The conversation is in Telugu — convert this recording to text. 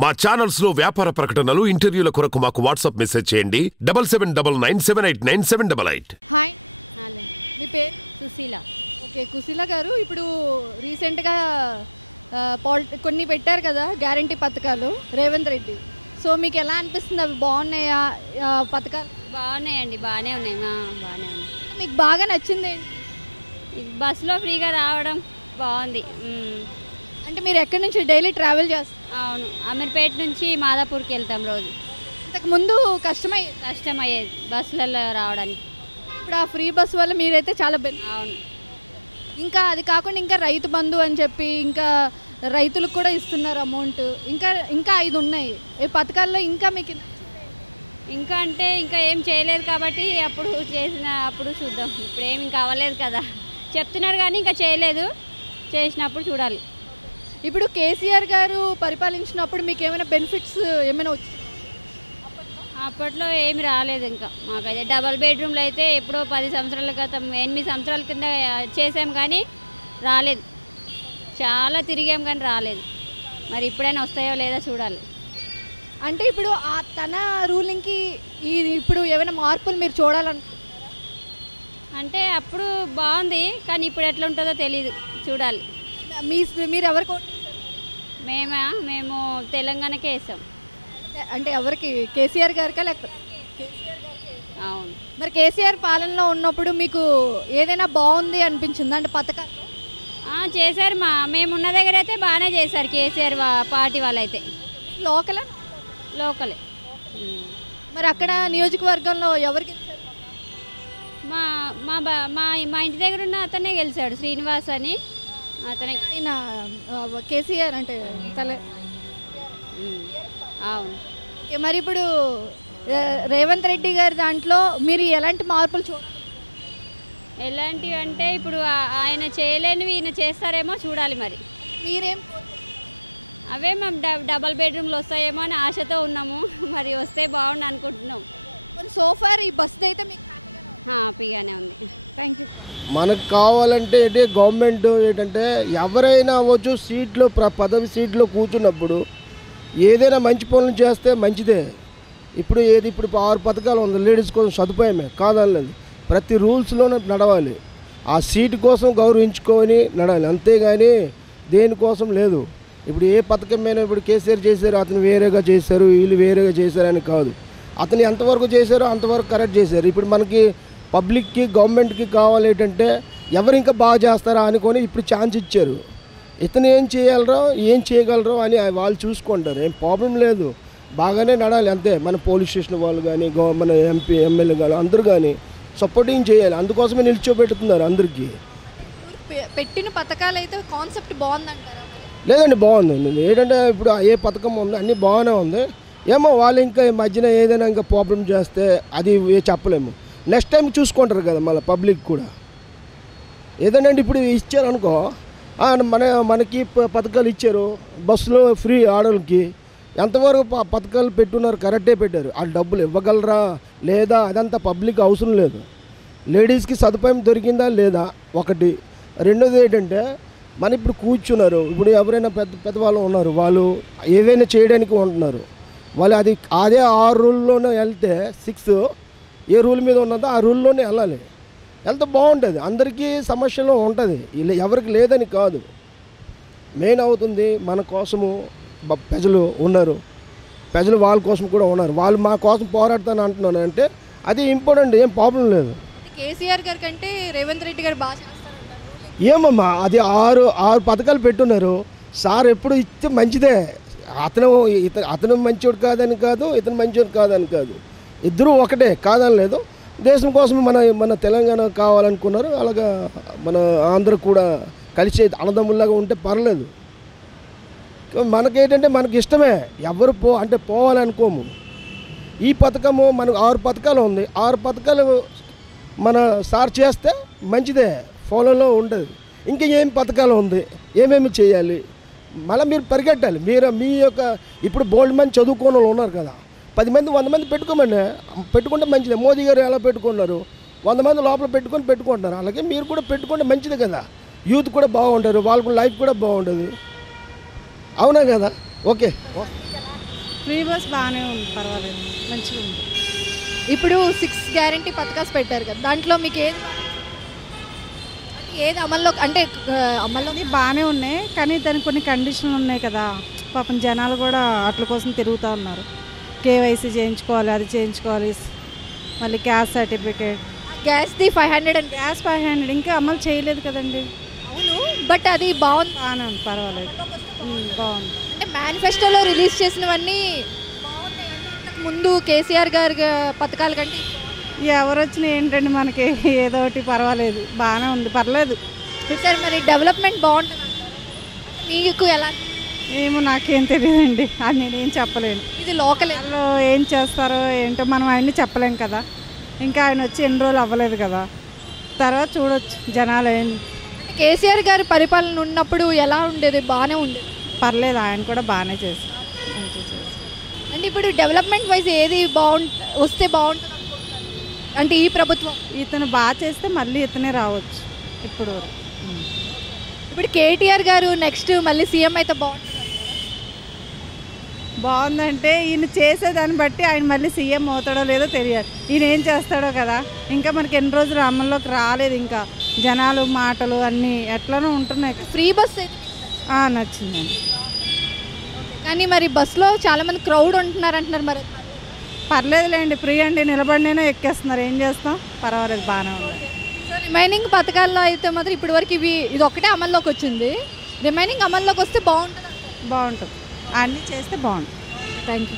మా ఛానల్స్ లో వ్యాపార ప్రకటనలు ఇంటర్వ్యూల కొరకు మాకు వాట్సాప్ మెసేజ్ చేయండి 7799789788. హాయ్, మీ పేరు? సుశీల. ఓకే, కుశీల గారు, ఇప్పుడు రీసెంట్గా కొన్ని పెట్టారు కదా గ్యారంటీ పథకాలు రేవంత్ రెడ్డి. సో మీకు ఎలా అనిపిస్తుంది, అవి బాగున్నాయా పథకాలు? బాగున్నాయండి, బాగానే ఉన్నాయి. బాగానే ఉన్నాయి. మీకు బాగా నచ్చింది ఏంటి? బస్సులో ఫ్రీగా రావడం బాగుంది. అంటే మీరు ఎక్కడి నుంచి డైలీ ట్రావెల్ చేస్తారు? అవును, అమీర్పేట నుంచి మాదాపూర్కి వెళ్తాం రోజు. ఇంతకుముందు కష్టమయ్యేది బస్సులలో రావడానికి. ఇప్పుడు ఆ ఫ్రీ బస్ వల్ల మీరైతే చాలా అవును. ఇంకా అది కాకుండా ఇంకా రైతు బంధు అని చెప్పి ఇంకా రైతులకు కూడా ఇస్తున్నారు అమౌంట్. ఇంకా 5 ఉన్నాయి. ఈ పథకాల్లో ఇంకా మీకు ఇంకా అంటే ఇంకా ఏం చేయలేదు కాబట్టి అప్పుడు చూద్దాం. ఇప్పుడు ఏమి ఇంకా అవ్వలేదు కదా, చెప్తున్నారు కానీ ఇంకా చేయలేదు. చేసినప్పుడు చూడాలి. ఇప్పుడు కేసీఆర్ గారు పరిపాలించినప్పుడు మీకు ఏమైనా బెనిఫిట్స్ ఏమైనా వచ్చాయి? అప్పట్లో ఏమి రాలేదు. ఇంకా మాకైతే డబల్ బెడ్రూమ్లు అయితే ఎప్పుడో 10 సంవత్సరాల క్రితం 8 సంవత్సరాల కింద చేసాం కానీ రాలేదు. చాలా తిరిగాం కానీ రాలేదు. మరి ఇప్పుడైనా వస్తాయో లేదో చూడాలి. అంటే ఇప్పుడు తన రూలింగ్కి ఇప్పుడు ఏమైనా మార్పులు మీరు చూడాలనుకుంటున్నారా? అంటే అప్పుడు బాగుంది కానీ ఇప్పుడు ఎట్లా ఉంటుందో తెలియదు, చూడాలి. మీరు ఎవరికి? మేము తెలంగాణకే వేసాం. అంటే ఎవరికి? కేసీఆర్ గారికా లేకపోతే? అవును. మరి కేసీఆర్ పాలనలో ఉన్నప్పుడు మీకు ఏదైనా బాగుంది అనిపించింది అంటే పథకాలు? చేశారు. మేమున్న దగ్గర అయితే బాగానే చేశారు కేసీఆర్ పార్టీ వాళ్ళు అయితే. లోకలే. మరి అక్కడ నియోజకవర్గంలో ఎవరికి? మా ఇంటి దగ్గర ఉన్న అతనే గెలిచాడు, శ్రీనివాస్ అని. అతనే కేసీఆర్ అంటే అవును. మరి ఇప్పుడు రేవంత్ రెడ్డి గారి దాంట్లో మీరు ఎలాంటి మార్పులు చూడాలి? ఎలాంటివి అంటే ఇప్పుడు ఆయన చేయలేనివి ఈయన చేస్తారేమో చూడాలి. మరి మీరేం? అవే మేము డబల్ బెడ్రూమ్లు వస్తాయేమో అని ఆశతో ఉన్నాము. మరి వస్తే బాగుండు అనుకుంటున్నాం. సోఫార్ ఈ బస్సు అయితే మీకు హ్యాపీగానే ఉంది. Thank you. మనకు కావాలంటే గవర్నమెంట్ ఏంటంటే ఎవరైనా అవ్వచ్చు, సీట్లో పదవి సీట్లో కూర్చున్నప్పుడు ఏదైనా మంచి పనులు చేస్తే మంచిదే. ఇప్పుడు 6 పథకాలు ఉంది, లేడీస్ కోసం సదుపాయమే కాదనలేదు. ప్రతి రూల్స్లోనే నడవాలి. ఆ సీటు కోసం గౌరవించుకొని నడవాలి, అంతేగాని దేనికోసం లేదు. ఇప్పుడు ఏ పథకమైనా ఇప్పుడు కేసీఆర్ చేశారు, అతను వేరేగా చేశారు, వీళ్ళు వేరేగా చేశారని కాదు. అతను ఎంతవరకు చేశారో అంతవరకు కరెక్ట్ చేశారు. ఇప్పుడు మనకి పబ్లిక్కి గవర్నమెంట్కి కావాలి ఏంటంటే ఎవరు ఇంకా బాగా చేస్తారా అనుకొని ఇప్పుడు ఛాన్స్ ఇచ్చారు. ఇతను ఏం చేయగలరో అని వాళ్ళు చూసుకుంటారు. ఏం ప్రాబ్లం లేదు, బాగానే నడాలి అంతే. మన పోలీస్ స్టేషన్ వాళ్ళు కానీ మన ఎంపీ ఎమ్మెల్యే కానీ అందరూ కానీ సపోర్టింగ్ చేయాలి. అందుకోసమే నిల్చోబెట్టుతున్నారు అందరికీ. పెట్టిన పథకాలు అయితే కాన్సెప్ట్ బాగుందంటారా? లేదండి, బాగుంది. ఏంటంటే ఇప్పుడు ఏ పథకం ఉంది అన్నీ బాగానే ఉంది. ఏమో వాళ్ళు ఇంకా మధ్యన ఏదైనా ఇంకా ప్రాబ్లం చేస్తే అది చెప్పలేము. నెక్స్ట్ టైం చూసుకుంటారు కదా మళ్ళీ పబ్లిక్ కూడా. ఏదైనా ఇప్పుడు ఇచ్చారనుకో, మనకి పథకాలు ఇచ్చారు, బస్సులో ఫ్రీ ఆడోళ్ళకి ఎంతవరకు పథకాలు పెట్టున్నారు, కరెక్టే పెట్టారు. ఆ డబ్బులు ఇవ్వగలరా లేదా అదంతా పబ్లిక్ అవసరం లేదు. లేడీస్కి సదుపాయం దొరికిందా లేదా ఒకటి. రెండోది ఏంటంటే మన ఇప్పుడు కూర్చున్నారు, ఇప్పుడు ఎవరైనా పెద్దవాళ్ళు ఉన్నారు, వాళ్ళు ఏదైనా చేయడానికి ఉంటున్నారు. వాళ్ళు అదే 6 రూల్లోనే వెళ్తే 6 ఏ రూల్ మీద ఉన్నదో ఆ రూల్లోనే వెళ్ళాలి. వెళ్తే బాగుంటుంది, అందరికీ సమస్యలు ఉంటుంది, ఎవరికి లేదని కాదు. మెయిన్ అవుతుంది మన కోసము ప్రజలు ఉన్నారు, ప్రజలు వాళ్ళ కోసం కూడా ఉన్నారు. వాళ్ళు మా కోసం పోరాడతాను అంటున్నాను అంటే అది ఇంపార్టెంట్, ఏం ప్రాబ్లం లేదు. కేసీఆర్ గారి కంటే రేవంత్ రెడ్డి గారు బాగా చేస్తారంటారు. ఏమమ్మా అది 6 పథకాలు పెట్టున్నారు. సార్ ఎప్పుడు ఇస్తే మంచిదే. అతను మంచోడు కాదని కాదు, ఇతను మంచోడు కాదని కాదు, ఇద్దరూ ఒకటే కాదని లేదు. దేశం కోసం మన తెలంగాణ కావాలనుకున్నారు. అలాగా మన ఆంధ్ర కూడా కలిసి అన్నదమ్ముల్లాగా ఉంటే పర్లేదు. మనకేంటంటే మనకి ఇష్టమే, ఎవరు పోవాలనుకోము. ఈ పథకము మనకు 6 పథకాలు ఉంది. 6 పథకాలు మన సార్ చేస్తే మంచిదే, ఫాలోలో ఉండదు. ఇంకా ఏం పథకాలు ఉంది, ఏమేమి చేయాలి, మళ్ళీ మీరు పరిగెట్టాలి. మీ యొక్క ఇప్పుడు బోల్డ్ మంది చదువుకోని వాళ్ళు ఉన్నారు కదా, 10 మంది 100 మంది పెట్టుకుంటే మంచిదే. మోదీ గారు ఎలా పెట్టుకున్నారు, 100 మంది లోపల పెట్టుకుంటున్నారు. అలాగే మీరు కూడా పెట్టుకుంటే మంచిదే కదా. యూత్ కూడా బాగుంటారు, వాళ్ళకు లైఫ్ కూడా బాగుంటుంది. అవునా కదా? ఓకే. ఫ్రీ బస్ బాగానే ఉంది, పర్వాలేదు, మంచిగా ఉంది. ఇప్పుడు 6 గ్యారంటీ పథకాలు పెట్టారు కదా, దాంట్లో మీకు ఏది అమల్లో అంటే అమల్లో అన్నీ బాగానే ఉన్నాయి, కానీ దానికి కొన్ని కండిషన్లు ఉన్నాయి కదా. పాపం జనాలు కూడా వాటి కోసం తిరుగుతూ ఉన్నారు. కేవైసీ చేయించుకోవాలి, అది చేయించుకోవాలి, మళ్ళీ క్యాస్ట్ సర్టిఫికేట్. గ్యాస్ది 500 అండ్ గ్యాస్ 500 ఇంకా అమలు చేయలేదు కదండి. అవును, బట్ అది బాగుంది, బాగానే ఉంది, పర్వాలేదు, బాగుంది. అంటే మేనిఫెస్టోలో రిలీజ్ చేసినవన్నీ బాగున్నాయి. ఇంతకు ముందు కేసీఆర్ గారి పథకాల కంటే ఎవరు వచ్చినా ఏంటండి మనకి ఏదో ఒకటి పర్వాలేదు, బాగానే ఉంది, పర్లేదు. సార్ మరి డెవలప్మెంట్ బాగుంటుంది మీకు ఎలా? ఏమో నాకేం తెలియదండి, అది నేనేం చెప్పలేను. ఇది లోకల్ వాళ్ళు ఏం చేస్తారో ఏంటో మనం అవన్నీ చెప్పలేం కదా. ఇంకా ఆయన వచ్చి ఎన్ని రోజులు అవ్వలేదు కదా, తర్వాత చూడొచ్చు జనాలు ఏంటి. అంటే కేసీఆర్ గారి పరిపాలన ఉన్నప్పుడు ఎలా ఉండేది? బాగానే ఉండేది, పర్లేదు, ఆయన కూడా బాగానే చేశారు, మంచిగా చేశారు. అంటే ఇప్పుడు డెవలప్మెంట్ వైజ్ ఏది వస్తే బాగుంటుంది అనుకుంటున్నారు? అంటే ఈ ప్రభుత్వం ఇతను బాగా చేస్తే మళ్ళీ ఇతనే రావచ్చు ఇప్పుడు. ఇప్పుడు కేటీఆర్ గారు నెక్స్ట్ మళ్ళీ సీఎం అయితే బాగుంటుంది. బాగుందంటే ఈయన చేసేదాన్ని బట్టి ఆయన మళ్ళీ సీఎం అవుతాడో లేదో తెలియదు, ఈయన ఏం చేస్తాడో కదా. ఇంకా మనకి ఎన్ని రోజులు అమల్లోకి రాలేదు, ఇంకా జనాలు మాటలు అన్నీ ఎట్లనో ఉంటున్నాయి. ఫ్రీ బస్ అయితే నచ్చిందండి. కానీ మరి బస్సులో చాలా మంది క్రౌడ్ ఉంటున్నారు అంటున్నారు, మరి పర్లేదులేండి, ఫ్రీ అండి, నిలబడినైనా ఎక్కేస్తున్నారు, ఏం చేస్తాం, పర్వాలేదు, బాగానే ఉంది. సో రిమైనింగ్ పథకాల్లో అయితే మాత్రం ఇప్పటి వరకు ఇది ఒక్కటే అమల్లోకి వచ్చింది, రిమైనింగ్ అమల్లోకి వస్తే బాగుంటుంది. బాగుంటుంది, అన్నీ చేస్తే బాగుంటుంది. Thank you.